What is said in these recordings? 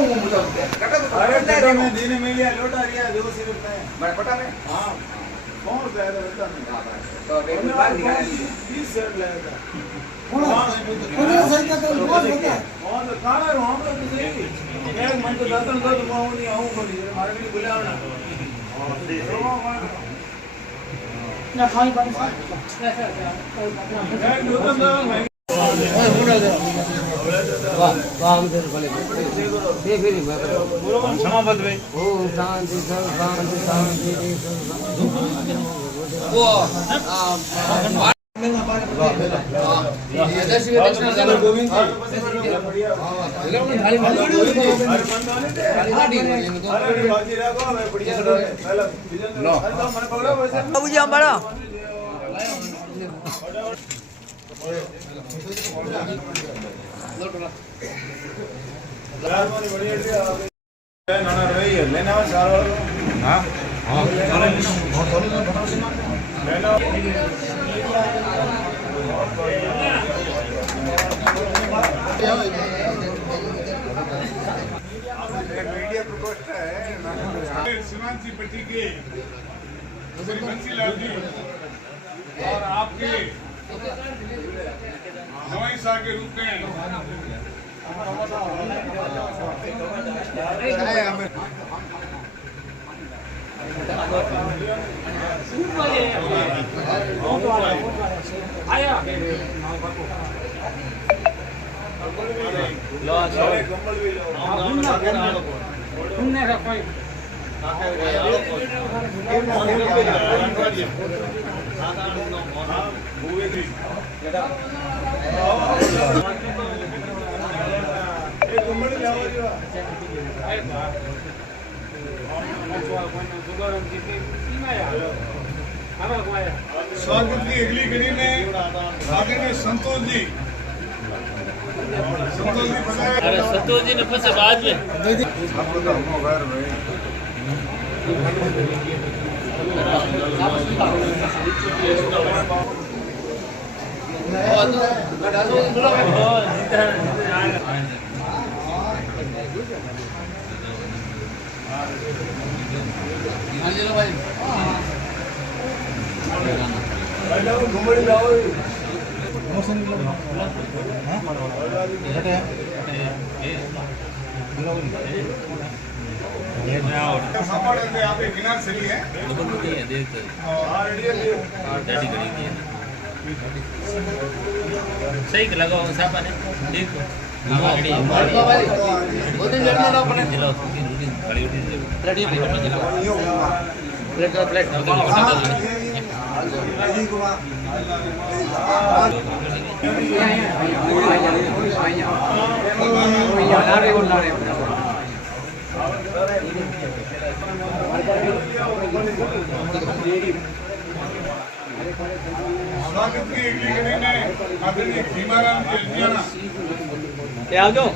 वो मुझे अरे मैं दिन में लिया लोटा लिया जो सिर्फ में मैं पता नहीं हां कौन लाया था बता नहीं तो एक बार निकाल 30 सेट लाया था कौन सही का तो बहुत होता है और खाना हम लोग तो सही मैं मन तो दर्शन कर दूंगा नहीं आऊं बोली मारे भी बुलाओ ना ना खाई बात समाबद्ध भाई ओम शांति शांति शांति वो गोविंद लेना हाँ हाँ मीडिया प्रकोष्ठ है शिवांशी पट्टी के श्री बंसीलाल जी और आपके जवाई शाह के रूप में स्वागत की अगली कड़ी में आदरणीय संतोष जी अरे संतोष जी ने फंसे बाद में आपको तो हम गैर भाई घुमड़ी जाओ सही लगाओ सापा ने देखो स्वागत की अगली कड़ी में आदरणीय भीमाराम जी लुधियाना आ जाओ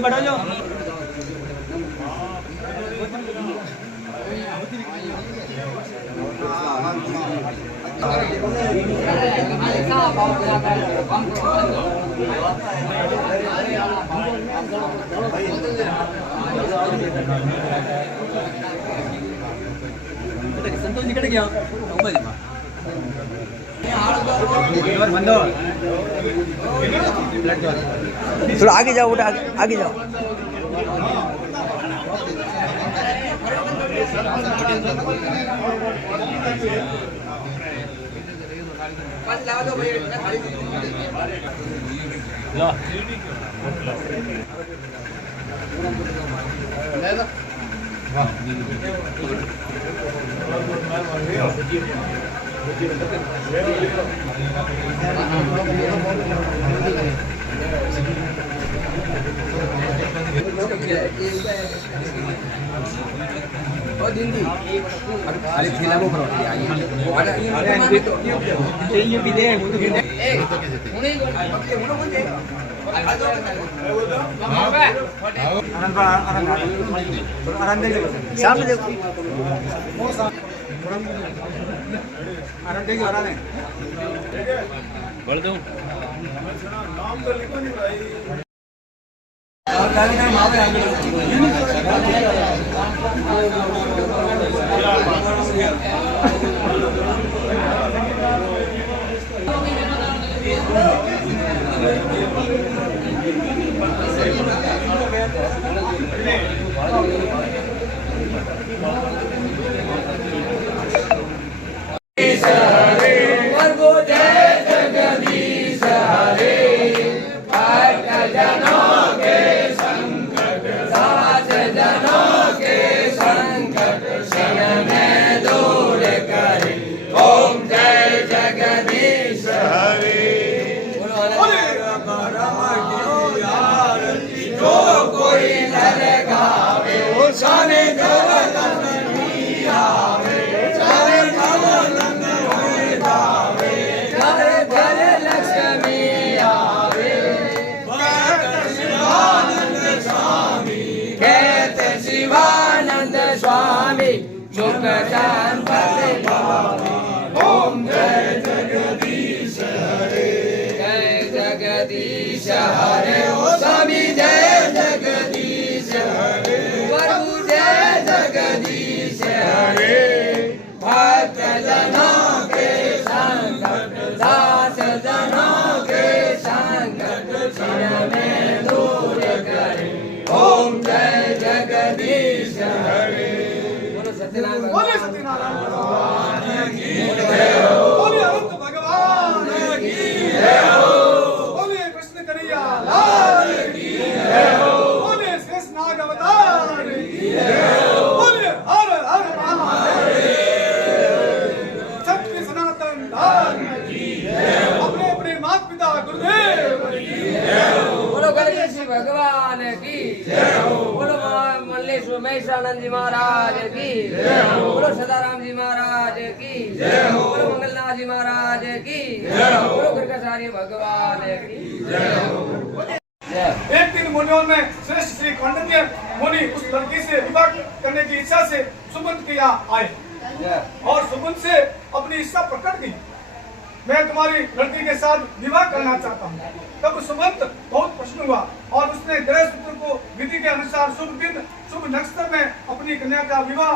बैठा जाओ संतोष निकट गया थोड़ा आगे जाओ बेटा आगे जाओ खाली ठेला वो करवा ये भी दे सामने देखो बोल दूं नाम तो लिखो नहीं भाई बोले सत्यनारायण भगवान की जय हो, बोले अनंत भगवान की जय हो, बोले कृष्ण कन्हैया लाल की जय हो, बोले शेष नाग अवतार की जय हो, बोले हर हर महादेव, सत्य सनातन धर्म की जय हो, अपने अपने माता पिता गुरुदेव की जय हो, बोलो गणेश भगवान की जय हो, बोलो मल्लेश्वर महेशानंद जी महाराज की जय हो, बोलो सदाराम जी महाराज की जय हो, बोलो मंगलनाथ जी महाराज की जय हो, बोलो कृष्णाचार्य भगवान की जय हो। एक दिन मुनियों में श्रेष्ठ श्री कौंडिन्य मुनि उस लड़की से विवाह करने की इच्छा से सुमंत के यहाँ आए और सुमंत से अपनी इच्छा प्रकट की, मैं तुम्हारी लड़की के साथ विवाह करना चाहता हूँ। तब सुमंत बहुत प्रसन्न हुआ और उसने ग्रह सूत्र को विधि के अनुसार शुभ दिन शुभ नक्षत्र में अपनी कन्या का विवाह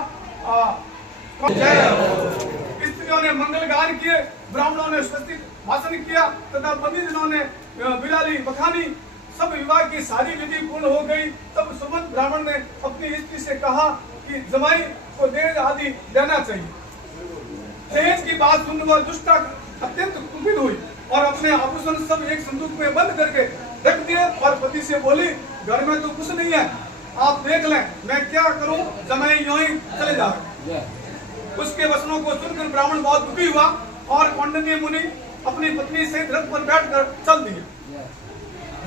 स्त्रियों ने मंगल गान किए, ब्राह्मणों ने स्वस्तिक भाषण किया तथा पंडितों ने बिलाली बखानी, सब विवाह की सारी विधि पूर्ण हो गई। तब सुमंत ब्राह्मण ने अपनी स्त्री से कहा कि जमाई को दहेज आदि देना चाहिए। दहेज की बात सुनने वाली दुष्टा अत्यंत कुपित हुई और अपने आभूषण सब एक संदूक में बंद करके रख दिए और पति से बोली, घर में तो कुछ नहीं है, आप देख लें, मैं क्या करूं, जमाई यूं ही चले जाए। उसके वचनों को सुनकर ब्राह्मण बहुत दुखी हुआ और कौंडिन्य मुनि अपनी पत्नी से रथ पर बैठकर चल दिए।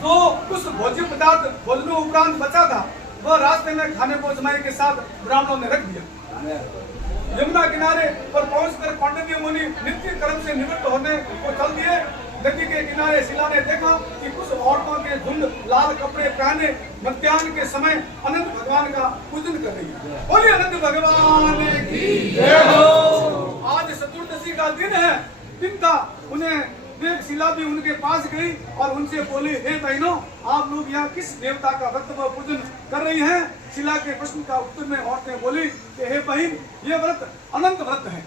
तो कुछ भोज्य पदार्थ भोजनों उपरांत बचा था वह रास्ते में खाने को जमाई के साथ ब्राह्मणों ने रख दिया। यमुना किनारे पर पहुंचकर कौंडिन्य मुनि नित्य कर्म से निवृत्त होने को चल दिए। नदी के किनारे शिला ने देखा कि कुछ औरतों के झुंड लाल कपड़े पहने मध्याह्न के समय अनंत भगवान का पूजन कर रही है। बोलिए अनंत भगवान की जय हो। आज चतुर्दशी का दिन है। दिन का उन्हें देख शिला भी उनके पास गई और उनसे बोली, हे बहनों, आप लोग यहाँ किस देवता का व्रत व पूजन कर रही हैं? शिला के प्रश्न का उत्तर में औरतें बोली कि हे बहन, ये व्रत अनंत व्रत है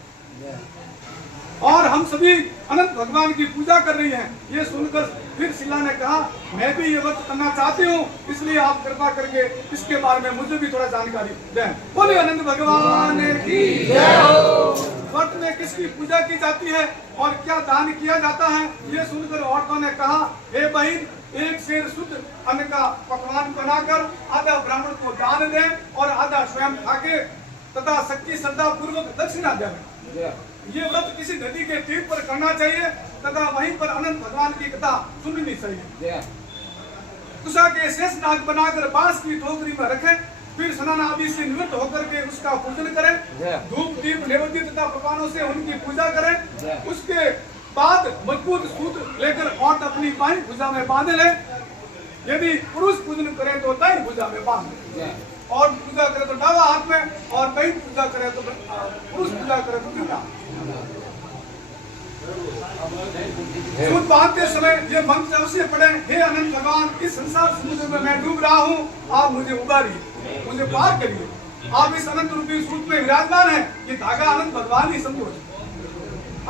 और हम सभी अनंत भगवान की पूजा कर रही हैं। ये सुनकर फिर शिला ने कहा, मैं भी ये व्रत करना चाहती हूँ, इसलिए आप कृपा करके इसके बारे में मुझे भी थोड़ा जानकारी दें। बोले अनंत भगवान की जय हो। व्रत में किसकी पूजा की जाती है और क्या दान किया जाता है, ये सुनकर औरतों ने कहा, हे बहन, एक शेर शुद्ध अन्न का पकवान बनाकर आधा ब्राह्मण को दान दें और आधा स्वयं खाके तथा सच्ची श्रद्धा पूर्वक दक्षिणा दें। ये व्रत किसी नदी के तीर पर करना चाहिए तथा वहीं पर अनंत भगवान की कथा सुननी चाहिए। कुशा के शेष नाग बनाकर बांस की टोकरी में रखें, फिर स्नान आदि से निवृत्त होकर के उसका पूजन करें, धूप दीप नैवेद्य तथा पकवानों से उनकी पूजा करें। उसके बाद मजबूत सूत्र लेकर औरत अपनी बाईं भुजा में बांध ले। यदि पुरुष पूजन करें तो दाईं भुजा में बांध ले और पूजा करे तो डावा हाथ में और दाईं पूजा करे तो पुरुष पूजा करे तो दाहिना। सूत बांधते समय ये मंत्र अवश्य पढ़े, हे अनंत भगवान, इस संसार समुद्र में मैं डूब रहा हूँ, आप मुझे उबारिए, मुझे पार करिए। आप इस अनंत रूपी सूत में विराजमान है, ये धागा अनंत भगवान ही समझो।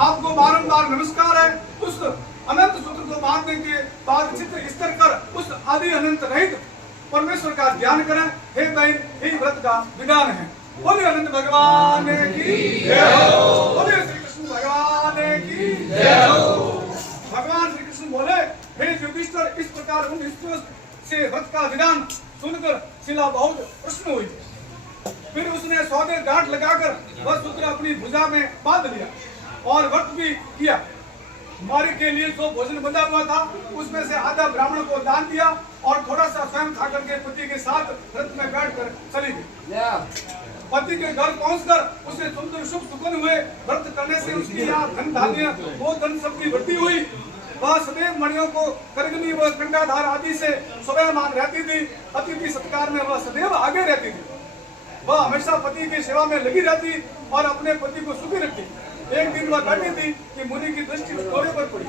आपको बारंबार नमस्कार है। उस अनंत सूत्र को बांधने के बाद चित्र स्तर कर उस आदि अनंत रहित परमेश्वर का ध्यान करें। हे बहन, यही व्रत का विधान है। बोले अनंत भगवान की जय हो, बोले श्री कृष्ण भगवान की जय हो। भगवान श्री कृष्ण बोले, हे युधिष्ठिर, इस प्रकार उन स्त्रियों से व्रत का विधान सुनकर शिला बहुत प्रसन्न हुई। फिर उसने सौदे गांठ लगाकर वह सूत्र अपनी भुजा में बांध लिया और व्रत भी किया। हमारे के लिए जो भोजन बंधा हुआ था उसमें से आधा ब्राह्मण को दान दिया और थोड़ा सा स्वयं खा करके पति के साथ रथ में बैठकर चली गई। पति के घर पहुंचकर उसे सुंदर शुभ सुकून हुए। व्रत करने से उसकी यहाँ धन धान्य वो धन सब की वृद्धि हुई। वह सदैव मणियों को करगनी व कंडाधार आदि से स्वयंमान रहती थी। अतिथि सत्कार में वह सदैव आगे रहती थी। वह हमेशा पति की सेवा में लगी रहती और अपने पति को सुखी रखती। एक दिन वह बैठी थी कि मुनि की दृष्टि डोरे पर पड़ी।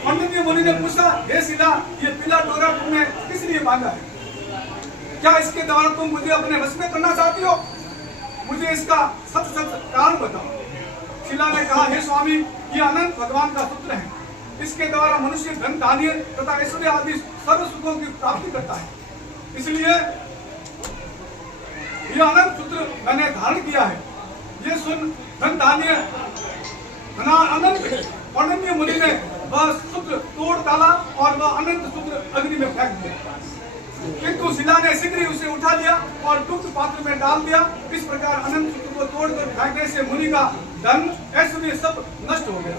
पंडित मुनि ने पूछा, हे शिला, ये पीला डोरा तुमने किस लिए बांधा है? क्या इसके द्वारा तुम मुझे अपने वश में करना चाहती हो? मुझे इसका सच कारण बताओ। शिला ने कहा, हे स्वामी, ये अनंत भगवान का सूत्र है। इसके द्वारा मनुष्य धन धान्य तथा ऐश्वर्य आदि सर्व सुखों की प्राप्ति करता है। इसलिए यह अनंत सूत्र मैंने धारण किया है। ये सुन धन धान्य अनंत पंडित मुनि ने वह सूत्र तोड़ डाला और वह अनंत सूत्र अग्नि में फेंक दिया। किंतु शिला ने शीघ्र ही उसे उठा लिया और दुग्ध पात्र में डाल दिया। इस प्रकार अनंत सूत्र को तोड़कर फेंकने से मुनि का धन ऐश्वर्य सब नष्ट हो गया।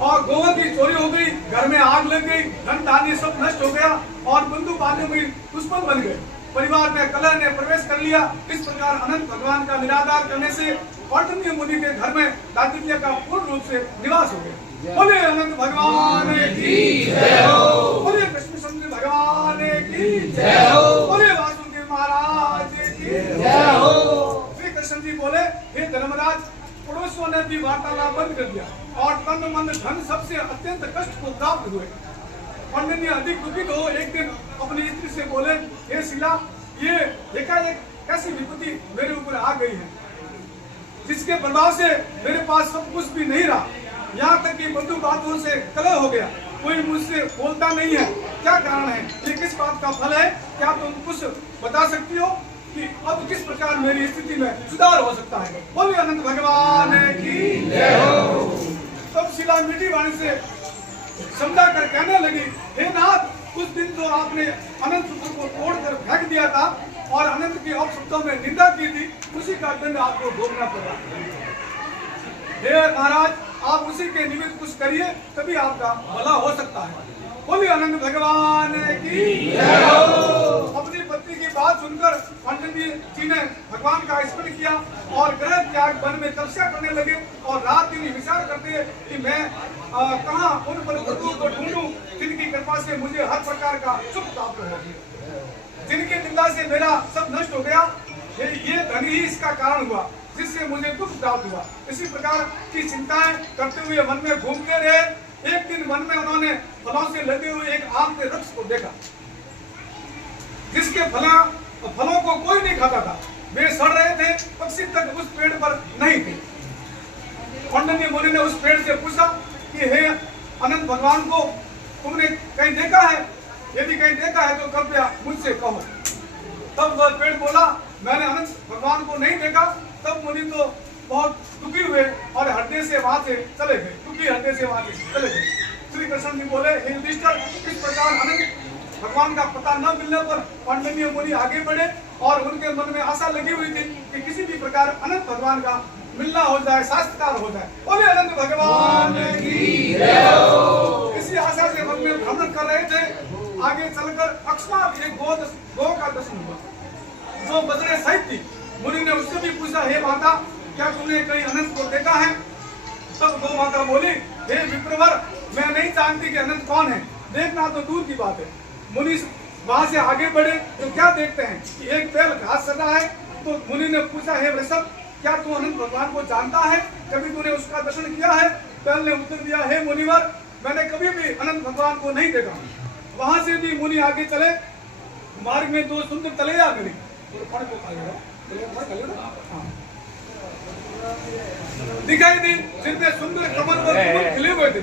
और गोबर की चोरी हो गई, घर में आग लग गई, धन धान्य सब नष्ट हो गया और बंधु बांधव में दुश्मन बन गए। परिवार में कलह ने प्रवेश कर लिया। इस प्रकार अनंत भगवान का निराधार करने से कौंडिन्य मुनि के घर में दारिद्र्य का पूर्ण रूप से निवास हो गया। बोले अनंत भगवान की जय हो, बोले कृष्ण चंद्र भगवान की जय हो, बोले वासुदेव महाराज की जय हो। श्री कृष्ण जी बोले, हे धर्मराज, पड़ोसियों ने भी वार्तालाप बंद कर दिया और तन मन धन सबसे अत्यंत कष्ट को प्राप्त हुए। पंडित ने अधिक दुखित हो एक दिन अपनी स्त्री से बोले, हे शिला, ये एकाएक कैसी विपत्ति मेरे ऊपर आ गई है, जिसके प्रभाव से मेरे पास सब कुछ भी नहीं रहा। यहाँ तक कि बंधु बांधवों से कलह हो गया, कोई मुझसे बोलता नहीं है। क्या कारण है? ये किस बात का फल है? क्या तुम कुछ बता सकती हो कि अब किस प्रकार मेरी स्थिति में सुधार हो सकता है? बोलिए अनंत भगवान की जय हो। तब शिला मीठी वाणी से समझा कर कहने लगी, हे नाथ, उस दिन तो आपने अनंत सूत्र को तोड़कर फेंक दिया था और अनंत की अपशब्दों में निंदा की थी, उसी का दंड आपको भोगना पड़ा। हे महाराज, आप उसी के निमित्त कुछ करिए, तभी आपका भला हो सकता है। बोलिए अनंत भगवान की जय हो। अपनी पत्नी की बात सुनकर पंडित जी ने भगवान का स्मरण किया और ग्रह त्याग वन में तपस्या करने लगे और रात दिन विचार करते कि मैं कहाँ उन बंधुओं को ढूंढूं जिनकी कृपा से मुझे हर प्रकार का सुख प्राप्त हो, जिनकी निंदा से मेरा सब नष्ट हो गया। ये धन ही इसका कारण हुआ जिससे मुझे दुख प्राप्त हुआ। इसी प्रकार की चिंताएं करते हुए वन में घूमते रहे। एक दिन वन में उन्होंने फलों से लगे हुए एक आम के वृक्ष को देखा, जिसके फलों को कोई नहीं खाता था। वे सड़ रहे थे, पक्षी तक उस पेड़ पर नहीं थे। कौंडिन्य मुनि ने उस पेड़ से पूछा कि हे अनंत भगवान को तुमने कहीं देखा है? यदि कहीं देखा है तो कृपया मुझसे कहो। तब वह पेड़ बोला, मैंने अनंत भगवान को नहीं देखा। तब मुनि तो बहुत दुखी हुए और हृदय से वहां से चले गए, दुखी हृदय से वहां से चले गए। श्री कृष्ण जी बोले, हे युधिष्ठिर, इस प्रकार अनंत भगवान का पता न मिलने पर कौंडिन्य मुनि आगे बढ़े और उनके मन में आशा लगी हुई थी कि किसी भी प्रकार अनंत भगवान का मिलना हो जाए, साक्षात्कार हो जाए। बोले अनंत भगवान की जय हो। इसी आशा से मन में भ्रमण कर रहे थे। आगे चलकर अकस्मात एक गौ का दर्शन हुआ जो बजरे सहित थी। मुनि ने उससे भी पूछा, हे माता, क्या तुमने कहीं अनंत को देखा है? तब गौ माता बोली, हे विप्रवर, मैं नहीं जानती कि अनंत कौन है, देखना तो दूर की बात है। मुनि वहां से आगे बढ़े तो क्या देखते हैं कि एक बैल घास चल रहा है। तो मुनि ने पूछा, हे वृषभ, क्या तू अनंत भगवान को जानता है? कभी तूने उसका दर्शन किया है? बैल ने उत्तर दिया, हे मुनिवर, मैंने कभी भी अनंत भगवान को नहीं देखा। वहां से भी मुनि आगे चले, मार्ग में दो सुंदर तलैया मिली। दिखाई दी, जिनमें सुंदर कमल और फूल खिले हुए थे।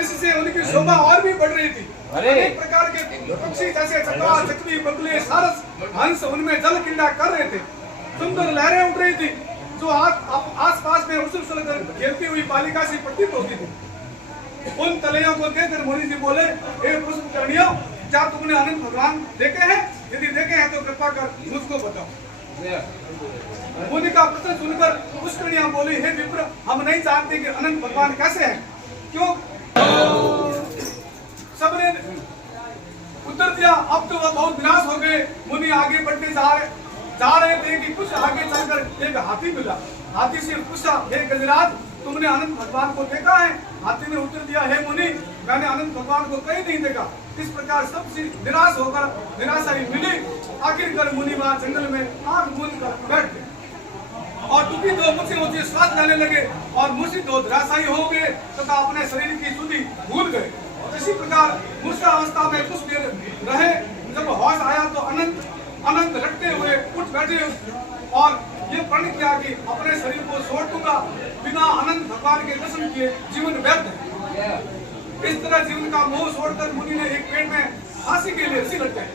इससे उनकी शोभा और भी बढ़ रही थी। अनेक प्रकार के पक्षी जैसे चकवा, चकवी, बगुले, सारस, हंस उनमें जल क्रीड़ा कर रहे थे। सुंदर लहरें उठ रही थी जो आस पास में उछल उछल कर खेलती हुई बालिका से प्रतीत होती थी। उन तलैयों को देखकर मुनि जी बोले, हे पुष्पकर्णियों, क्या तुमने अनंत भगवान देखे हैं? यदि देखे हैं तो कृपा कर मुझको बताओ। मुनि का प्रश्न सुनकर पुष्करनियां बोली, हे विप्र, हम नहीं जानते कि अनंत भगवान कैसे हैं। क्यों? सबने उत्तर दिया, अब तो वह बहुत विनाश हो गए। मुनि आगे बढ़ते जा रहे थे कि कुछ आगे चलकर एक हाथी मिला। हाथी से पूछा, हे गजराज, तुमने अनंत भगवान को देखा है? हाथी ने उत्तर दिया, हे मुनि, मैंने अनंत भगवान को कहीं नहीं देखा। इस प्रकार सबसे निराश होकर निराशा ही मिली। आखिरकार मुनि वहां जंगल में आंख मूंद कर बैठ गए और दुखी दो ऊंचे श्वास लेने लगे और मूर्छित दो धराशायी हो गए तथा अपने शरीर की शुद्धि भूल गए। इसी प्रकार मूर्छा अवस्था में कुछ देर रहे। जब होश आया तो अनंत रटते हुए उठ बैठे और ये प्रण किया कि अपने शरीर को छोड़ दूंगा, बिना अनंत भगवान के दर्शन किए जीवन व्यर्थ है। इस तरह जीवन का मोह छोड़कर मुनि ने एक पेड़ में फांसी के लिए रस्सी लटकाई।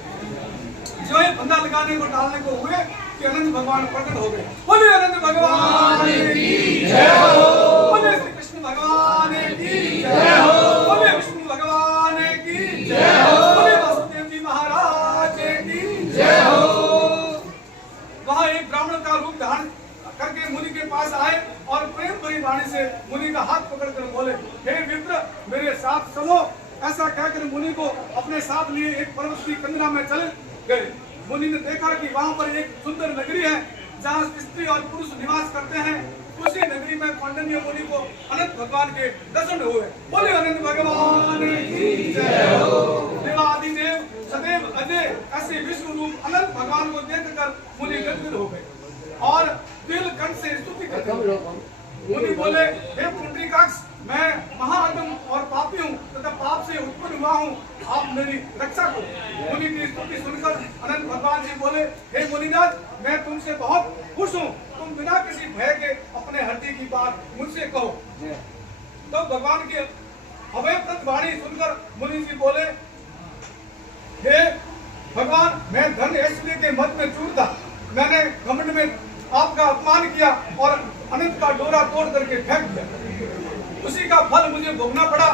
जो ये फंदा लगाने को डालने को हुए कि अनंत भगवान प्रकट हो गए। बोले अनंत भगवान की जय हो, बोले श्री कृष्ण भगवान की जय हो, बोले विष्णु भगवान की जय हो, बोले वासुदेव जी महाराज की जय हो। वहाँ एक ब्राह्मण का रूप धारण करके मुनि के पास आए और प्रेम भरी वाणी से मुनि का हाथ पकड़कर बोले, हे विप्र, मेरे साथ चलो। ऐसा कहकर मुनि को अपने साथ लिए एक पर्वत की कंदरा में चले गए। मुनि ने देखा कि वहाँ पर एक सुंदर नगरी है जहाँ स्त्री और पुरुष निवास करते हैं। उसी नगरी में कौंडिन्य मुनि को अनंत भगवान के दर्शन हुए। बोले अनंत भगवान की जय हो। देवादिदेव सदैव अजय ऐसे विश्व रूप अनंत भगवान को देखकर मुनि गदगद हो गए और दिल कंठ से स्तुति करते। मुनि बोले, हे पुंडरीकाक्ष, मैं महाअधम और पापी हूँ तथा पाप से उत्पन्न हुआ हूँ, आप मेरी रक्षा करो। मुनि की स्तुति सुनकर अनंत भगवान जी बोले, हे मुनिराज, मैं तुमसे बहुत खुश हूँ। तुम बिना किसी भय के अपने हृदय की बात मुझसे कहो। तो भगवान की अभयप्रद वाणी सुनकर मुनि जी बोले, हे भगवान, मैं धन ऐश्वर्य के मद में चूर था। मैंने घमंड में आपका अपमान किया और अनंत का डोरा तोड़ करके फेंक दिया। उसी का फल मुझे भोगना पड़ा।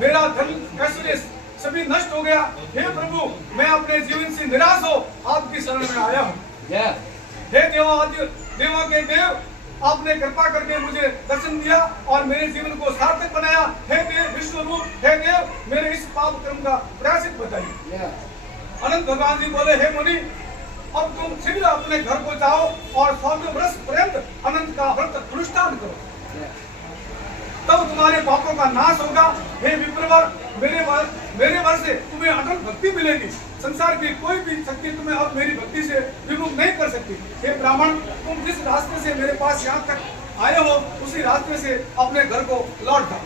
मेरा धन ऐश्वर्य सभी नष्ट हो गया। हे प्रभु, मैं अपने जीवन से निराश हो आपकी शरण में आया हूँ। हे देवों के देव, आपने कृपा करके मुझे दर्शन दिया और मेरे जीवन को सार्थक बनाया। हे देव विश्व रूप, हे देव, मेरे इस पाप कर्म का प्रायश्चित बताइए। अनंत भगवान जी बोले, हे मुनि, अब तुम शीघ्र अपने घर को जाओ और 100 वर्ष पर्यंत अनंत का व्रत अनुष्ठान करो, तब तुम्हारे पापों का नाश होगा। हे विप्रवर, मेरे वर से तुम्हें अटल भक्ति मिलेगी। संसार की कोई भी शक्ति तुम्हें अब मेरी भक्ति से विमुख नहीं कर सकती। हे ब्राह्मण, तुम जिस रास्ते से मेरे पास यहाँ तक आए हो, उसी रास्ते से अपने घर को लौट जाओ।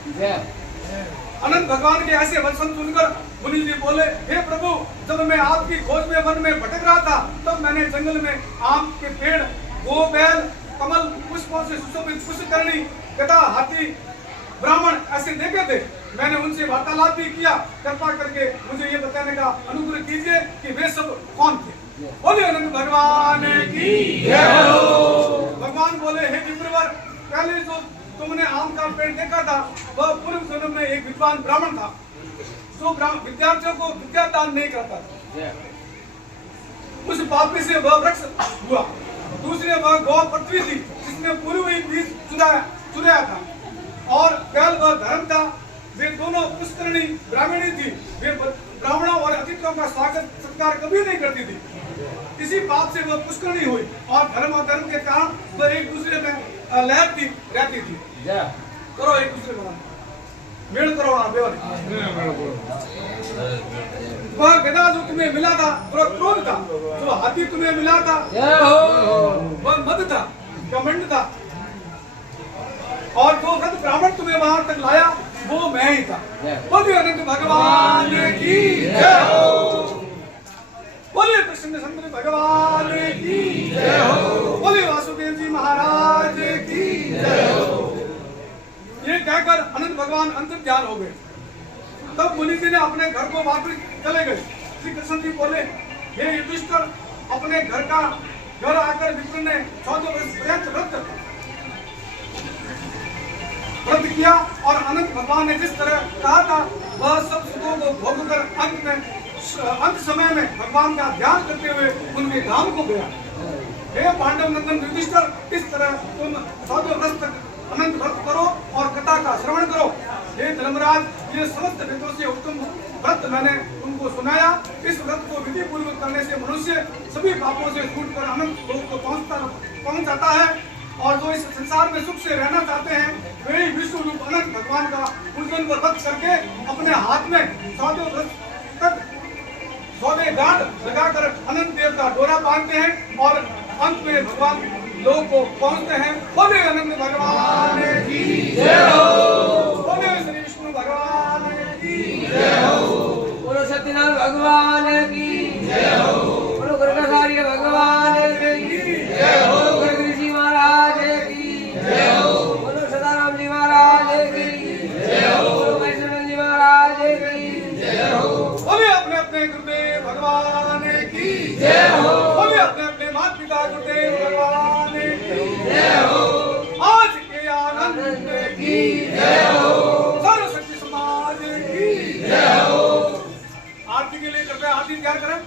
अनंत भगवान के ऐसे वचन सुनकर मुनि जी बोले, हे प्रभु, जब मैं आपकी खोज में वन में भटक रहा था, तब मैंने जंगल में आम के पेड़, गो, बैल, कमल पुष्पों से सुशोभित पुष्करणी, गधा, हाथी, ब्राह्मण ऐसे देखे थे। मैंने उनसे वार्तालाप भी किया। कृपा करके मुझे ये बताने का अनुग्रह कीजिए कि वे सब कौन थे। बोले अनंत भगवान की जय हो। भगवान बोले, हे विप्रवर, पहले जो तुमने आम का पेड़ देखा था, वह पूर्व जन्म में एक विद्वान ब्राह्मण था जो विद्यार्थियों को विद्यादान नहीं करता था। उस पापी से वह वृक्ष हुआ। दूसरे वह गौ पृथ्वी थी जिसने पूर्व ही बीज चुराया था और बैल वह धर्म था। वे दोनों पुष्करणी ब्राह्मणी थी। वे ब्राह्मणों और अतिथियों का स्वागत सत्कार कभी नहीं करती थी। इसी पाप से वह पुष्करणी हुई और धर्म अधर्म के कारण वह एक दूसरे में लहरती रहती थी। करो एक दूसरे में मेल करो ना बेवर। वह गधा जो तुम्हें मिला था वह क्रोध था, जो हाथी तुम्हें मिला था वह मद था, घमंड था। और जो वृद्ध ब्राह्मण तुम्हें वहां तक लाया वो मैं ही था। बोलिए अनंत भगवान की जय हो। बोलिए कृष्ण चंद्र भगवान की जय हो। बोलिए वासुदेव जी महाराज की जय हो। ये कहकर अनंत भगवान अंतर ध्यान हो गए। तब मुनि जी ने अपने घर को वापस चले गए। श्री कृष्ण जी बोले, हे युधिष्ठिर, अपने घर आकर विप्र ने 14 वर्ष पर्यंत व्रत किया और अनंत भगवान ने जिस तरह कहा था वह सब सुखों को भोग कर अंत समय में भगवान का ध्यान करते हुए उनके धाम को गया। हे पांडव नंदन युधिष्ठिर, इस तरह तुम 14 वर्ष तक अनंत व्रत करो और कथा का श्रवण करो। हे धर्मराज, ये समस्त वेदों से उत्तम व्रत मैंने उनको सुनाया। इस व्रत को विधि पूर्वक करने से मनुष्य सभी पापों से छूटकर अनंत लोक को पहुंच जाता है। और जो इस संसार में सुख से रहना चाहते हैं वे ही विष्णु रूप अनंत भगवान का पूजन व व्रत करके अपने हाथ में 14 वर्ष तक 14 गांठ लगाकर अनंत देव का डोरा बांधते हैं और अंत में भगवान लोक को पहुंचते हैं। बोले अनंत भगवान की जय हो। बोले श्री विष्णु भगवान की जय हो। बोलो सत्यनारायण भगवान की जय हो। बोलो गुरुनाचार्य भगवान की जय हो। गुरु जी महाराज की जय हो। बोलो सदाराम जी महाराज की जय हो। बोलो वैष्णव जी महाराज की जय हो। बोले अपने अपने गुरुदेव भगवान की जय हो। बोले अपने अपने माता पिता गुरुदेव भगवान की जय हो। आज के आनंद की जय हो। सर्वशक्ति समाज की जय हो। आरती के लिए कृपया आरती तैयार करें।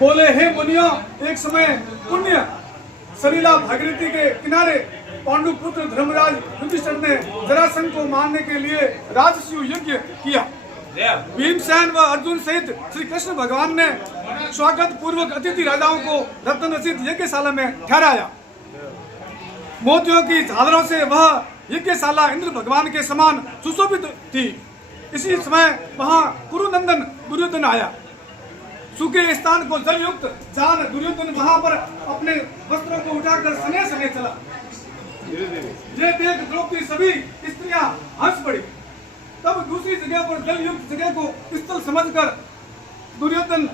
बोले, हे मुनियों, एक समय पुण्य सलीला भागीरथी के किनारे पांडु पुत्र धर्मराज युधिष्ठिर ने जरासंध को मारने के लिए राजसूय यज्ञ किया। भीमसेन व अर्जुन सहित श्री कृष्ण भगवान ने स्वागत पूर्वक अतिथि राजाओं को रत्न रचित यज्ञशाला में ठहराया। मोतियों की झालरों से वह यज्ञशाला इंद्र भगवान के समान सुशोभित थी। इसी समय वहां कुरुनंदन दुर्योधन आया। सूखे स्थान को जलयुक्त जान दुर्योधन वहां पर अपने वस्त्रों को उठाकर सने सने चला। ये देख द्रौपदी सभी स्त्रियां हंस पड़ी। तब दूसरी जगह पर जलयुक्त जगह को स्थल समझकर दुर्योधन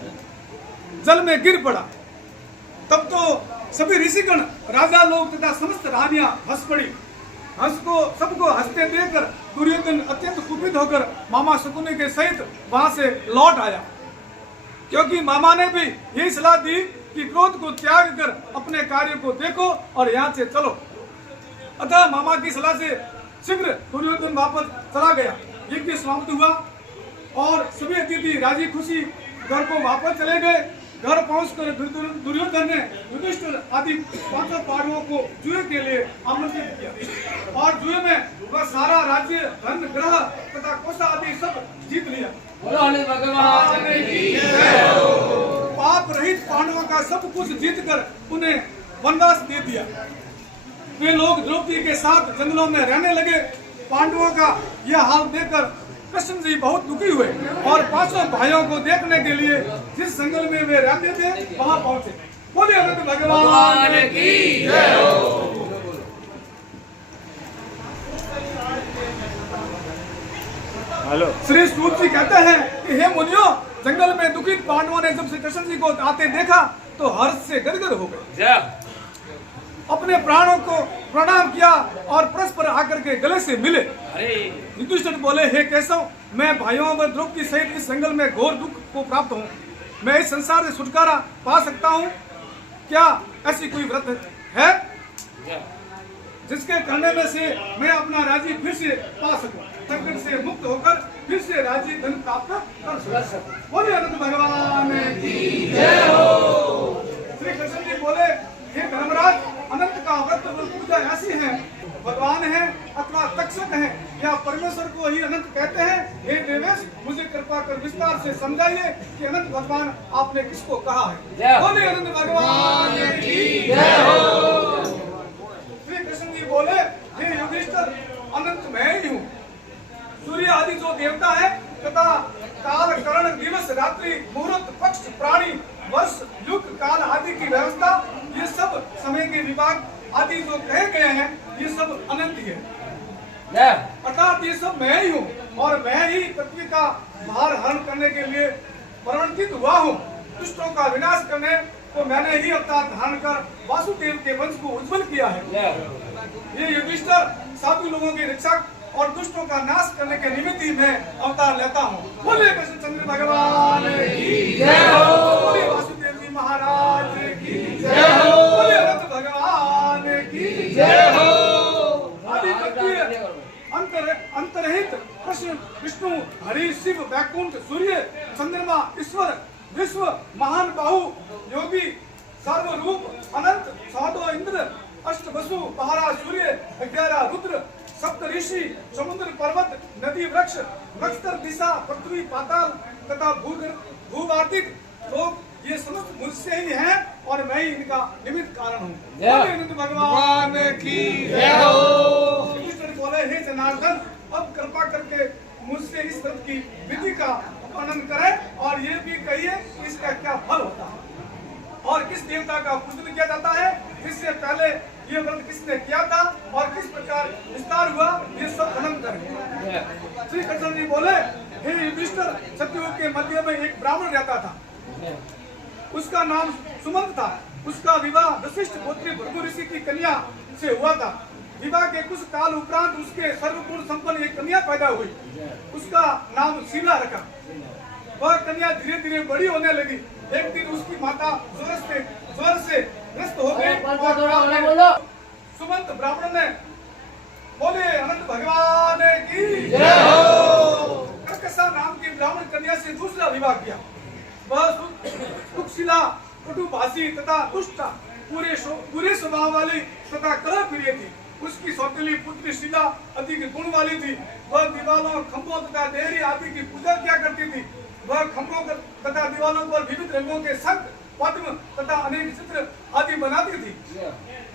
जल में गिर पड़ा। तब तो सभी ऋषिगण, राजा लोग तथा समस्त रानियां हंस पड़ी। सबको हंसते देखकर दुर्योधन अत्यंत कुपित होकर मामा शकुनी के सहित वहां से लौट आया, क्योंकि मामा ने भी यही सलाह दी कि क्रोध को त्याग कर अपने कार्य को देखो और यहाँ से चलो। अतः मामा की सलाह से शीघ्र दुर्योधन वापस चला गया। यज्ञ समाप्त हुआ और सभी अतिथि राजी खुशी घर को वापस चले गए। घर पहुंचकर दुर्योधन ने युधिष्ठिर आदि 5 पांडवों को जुए के लिए आमंत्रित किया और जुए में वह सारा राज्य, धन, ग्रह तथा कोषा आदि सब जीत लिया। पाप रहित पांडवों का सब कुछ जीतकर उन्हें वनवास दे दिया। वे लोग द्रौपदी के साथ जंगलों में रहने लगे। पांडवों का यह हाल देखकर कृष्ण जी बहुत दुखी हुए और 5 भाइयों को देखने के लिए जिस जंगल में वे रहते थे वहां पहुंचे। बोलिए अनंत भगवान की जय हो। हेलो। श्री सूत जी कहते हैं कि हे मुनियों, जंगल में दुखित पांडवों ने जब श्री कृष्ण जी को आते देखा तो हर्ष से गदगद हो गए। अपने प्राणों को प्रणाम किया और परस्पर आकर के गले से मिले। युधिष्ठिर बोले, हे केशव, मैं भाइयों व द्रौपदी सहित इस जंगल में घोर दुख को प्राप्त हूँ। मैं इस संसार से छुटकारा पा सकता हूँ। क्या ऐसी कोई व्रत है जिसके करने में से मैं अपना राज्य फिर से पा सकूं, संकट से मुक्त होकर फिर से राज्य धन प्राप्त कर सकूं? बोले अनंत भगवान की जय हो। श्री कृष्ण जी बोले, हे धर्मराज, अनंत का व्रत पूजा ऐसी है, भगवान है अथवा तक्षक है या परमेश्वर को ही अनंत कहते हैं। हे देवेश, मुझे कृपा कर विस्तार से समझाइए कि अनंत भगवान आपने किसको कहा है। बोले अनंत भगवान की जय हो। श्री कृष्ण जी बोले, हे युधिष्ठिर, अनंत मैं ही हूँ। सूर्य आदि जो देवता है तथा काल, करण, दिवस, रात्रि, मुहूर्त, पक्ष, प्राणी, वर्ष, युग, काल आदि की व्यवस्था, ये सब समय के विभाग आदि जो कहे गए हैं, ये सब अनंत ही है। अर्थात ये सब मैं ही हूँ और मैं ही पृथ्वी का भार हरण करने के लिए प्रवर्तित हुआ हूँ। दुष्टों का विनाश करने को मैंने ही अवतार धारण कर वासुदेव के वंश को उज्जवल किया है। ये युधिष्ठिर साधु लोगों की रक्षा और दुष्टों का नाश करने के निमित्त ही मैं अवतार लेता हूँ। बोले कृष्णचंद्र भगवान की जय हो। बोले वासुदेव जी महाराज की जय हो। बोले अनंत भगवान की जय हो। अंतरहित कृष्ण, विष्णु, हरि, शिव, वैकुंठ, सूर्य, चंद्रमा, ईश्वर, विश्व, महान बाहु, योगी, सर्वरूप, अनंत, 100 इंद्र, 8 वसु, 12 सूर्य, 11 रुद्र, 7 ऋषि, समुद्र, पर्वत, नदी, वृक्ष, नक्षत्र, दिशा, पृथ्वी, पाताल तथा भूवार्तिक लोग, ये समस्त मुझसे ही हैं और मैं ही इनका निमित्त कारण हूँ। अनंत भगवान की जय हो। कृष्ण बोले, हे जनार्दन, अब कृपा करके मुझसे इस व्रत की विधि का वर्णन करें और ये भी कहिए इसका क्या फल होता है और किस देवता का पूजन किया जाता है, इससे पहले ये व्रत किसने किया था और किस प्रकार विस्तार हुआ, ये सब वर्णन करें। श्री कृष्ण जी बोले, हे युधिष्ठिर, सतयुग के मध्य में एक ब्राह्मण रहता था। उसका नाम सुमंत था। उसका विवाह वशिष्ठ पुत्री भृगु ऋषि की कन्या से हुआ था। विवाह के कुछ काल उपरांत उसके सर्वगुण संपन्न एक कन्या पैदा हुई। उसका नाम शीला रखा। वह कन्या धीरे धीरे बड़ी होने लगी। एक दिन उसकी माता ज्वर से ग्रस्त हो गई। सुमंत ब्राह्मण ने बोले, अनंत भगवान की जय हो। कर्कशा नाम की ब्राह्मण कन्या से दूसरा विवाह किया। वह सुशीला, कटुभाषी तथा दुष्ट, पूरे स्वभाव वाली तथा कलह प्रिय थी। उसकी सौतेली पुत्री शीला अधिक गुण वाली थी। वह दीवालों, खंभों तथा देहरी आदि की पूजा किया करती थी। वह खंभों तथा दीवालों पर विविध रंगों के शंख, पद्म तथा अनेक चित्र आदि बनाती थी।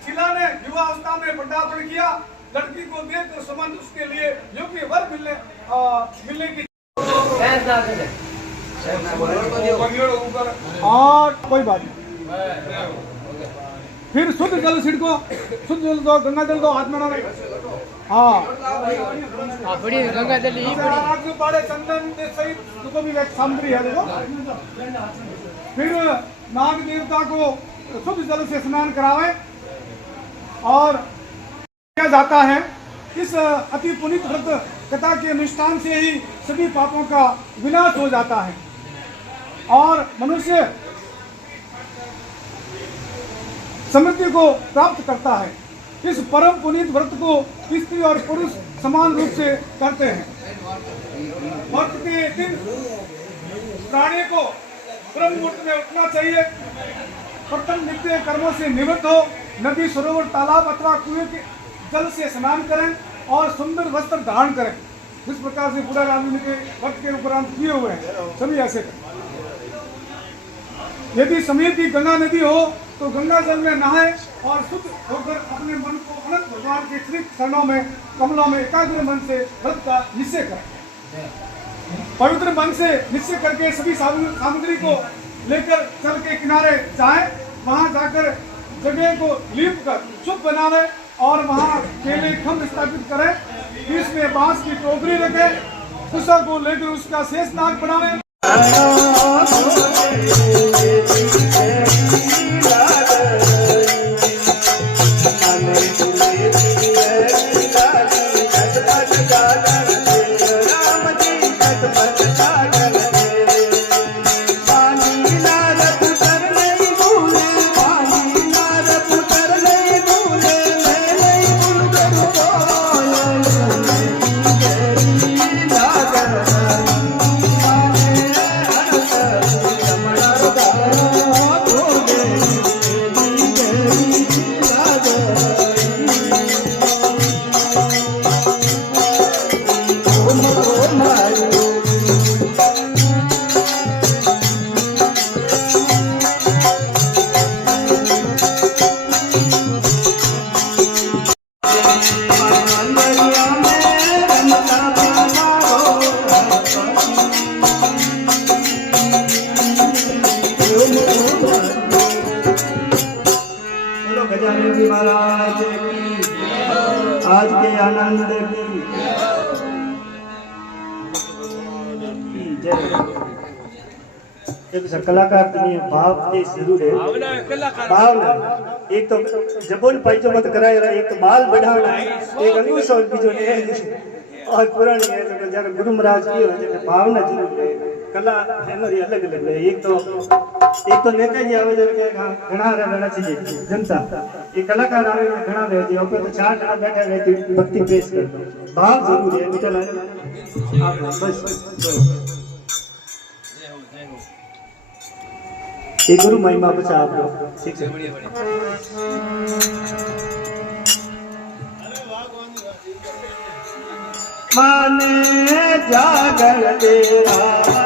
शिला ने युवा अवस्था में पदार्पण किया। लड़की को देखकर संबंध उसके लिए योग्य वर मिलने की और कोई बात नहीं। फिर शुद्ध जल छिड़को, शुद्ध जल दो, गंगा जल दो, हाथ में डालो। हाँ बड़ी गंगा जल ही आग में पाड़े चंदन सहित जो भी सामग्री है देखो। फिर नाग देवता को शुद्ध जल से स्नान करावे और किया जाता है। इस अति पुनीत व्रत कथा के अनुष्ठान से ही सभी पापों का विनाश हो जाता है और मनुष्य समृद्धि को प्राप्त करता है। इस परम पुनीत व्रत को स्त्री और पुरुष समान रूप से करते हैं। व्रत के दिन प्राणी को ब्रह्म मुहूर्त में उठना चाहिए। प्रथम नित्य कर्मों से निवृत्त हो, नदी, सरोवर, तालाब अथवा कुएं के जल से स्नान करें और सुंदर वस्त्र धारण करें। जिस प्रकार से बुढ़ा राम के व्रत के उपरांत किए हुए हैं सभी ऐसे करें। यदि समीप की गंगा नदी हो तो गंगा जल में नहाए और शुद्ध होकर अपने मन को अनंत भगवान के श्री चरणों में कमलों में एकाग्र मन से व्रत का निश्चय करें। पवित्र मन से निश्चय करके सभी सामग्री को लेकर जल के किनारे जाएं। वहां जाकर जगह को लीप कर शुद्ध बनावे और वहां केले खंभ स्थापित करें। बीच में बांस की टोकरी रखें, कुशा को लेकर उसका शेष नाग बनावे। महाराज की आज के आनंद की जय। एक कलाकार भाव के जरूर है भावना। एक तो जबोन पाइजो मत कराए रहा, एक तो बाल बढ़ाना, एक अंगूठा और बीजो ने और पुरानी है तो जब गुरु महाराज की हो जब भावना जरूर है। कला हमारी अलग अलग है। एक तो नेता जी आवे के घना रहना चाहिए जनता। ये कलाकार आवे घना रहती है ऊपर तो चार जना बैठे रहती भक्ति पेश कर दो। भाव जरूर है निकल आए आप बस ये गुरु महिमा बचा आप लोग ठीक है। माने जागर तेरा